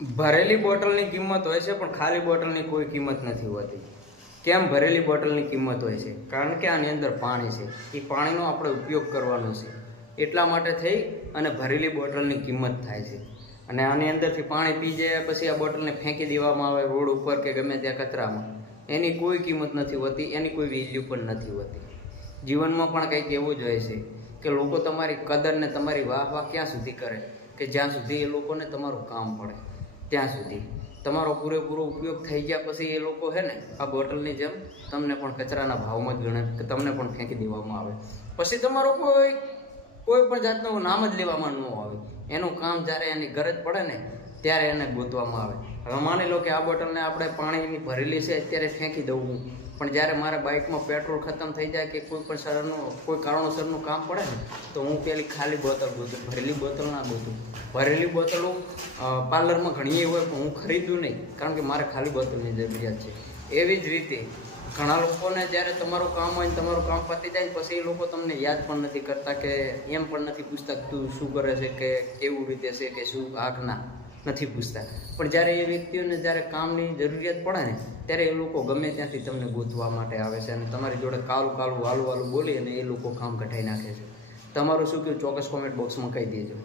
ભરેલી બોટલની કિંમત હોય છે, પણ ખાલી બોટલની કોઈ કિંમત નથી હોતી. કેમ ભરેલી બોટલની કિંમત હોય છે? કારણ કે આની અંદર પાણી છે. એ પાણીનો આપણે ઉપયોગ કરવાનો છે. એટલા માટે થઈ અને ભરેલી બોટલની કિંમત થાય છે. અને આની અંદરથી પાણી પી જાય પછી આ બોટલને ફેંકી દેવામાં આવે રોડ ઉપર કે ગમે ત્યાં કચરામાં, એની કોઈ કિંમત નથી હોતી, એની કોઈ વેલ્યુ પણ નથી હોતી. જીવનમાં પણ કંઈક એવું જ હોય છે કે લોકો તમારી કદર ને તમારી વાહ વાહ ક્યાં સુધી કરે કે જ્યાં સુધી એ લોકોને તમારું કામ પડે ત્યાં સુધી. તમારો પૂરેપૂરો ઉપયોગ થઈ ગયા પછી એ લોકો છે ને આ બોટલની જેમ તમને પણ કચરાના ભાવમાં જ ગણે કે તમને પણ ફેંકી દેવામાં આવે. પછી તમારો કોઈ પણ જાતનું નામ જ લેવામાં ન આવે. એનું કામ જ્યારે એની ગરજ પડે ને ત્યારે એને ગોતવામાં આવે. હવે માની લો કે આ બોટલને આપણે પાણીની ભરેલી છે અત્યારે ફેંકી દઉં હું, પણ જ્યારે મારા બાઇકમાં પેટ્રોલ ખતમ થઈ જાય કે કોઈ કારણોસરનું કામ પડે ને તો હું પેલી ખાલી બોટલ ગોતું, ભરેલી બોટલ ના ગોતું. ભરેલી બોટલો પાર્લરમાં ઘણી હોય પણ હું ખરીદું નહીં, કારણ કે મારે ખાલી બોટલની જરૂરિયાત છે. એવી જ રીતે ઘણા લોકોને જ્યારે તમારું કામ હોય ને તમારું કામ પતી જાય પછી એ લોકો તમને યાદ પણ નથી કરતા કે એમ પણ નથી પૂછતા તું શું કરે છે કે કેવું રીતે છે કે શું આગ ના નથી પૂછતા. પણ જ્યારે એ વ્યક્તિઓને જ્યારે કામની જરૂરિયાત પડે ને ત્યારે એ લોકો ગમે ત્યાંથી તમને ગોતવા માટે આવે છે અને તમારી જોડે કાલું વાલું બોલી અને એ લોકો કામ ઘટાઈ નાખે છે. તમારું શું કહ્યું ચોક્કસ કોમેન્ટ બોક્સમાં કહી દેજો.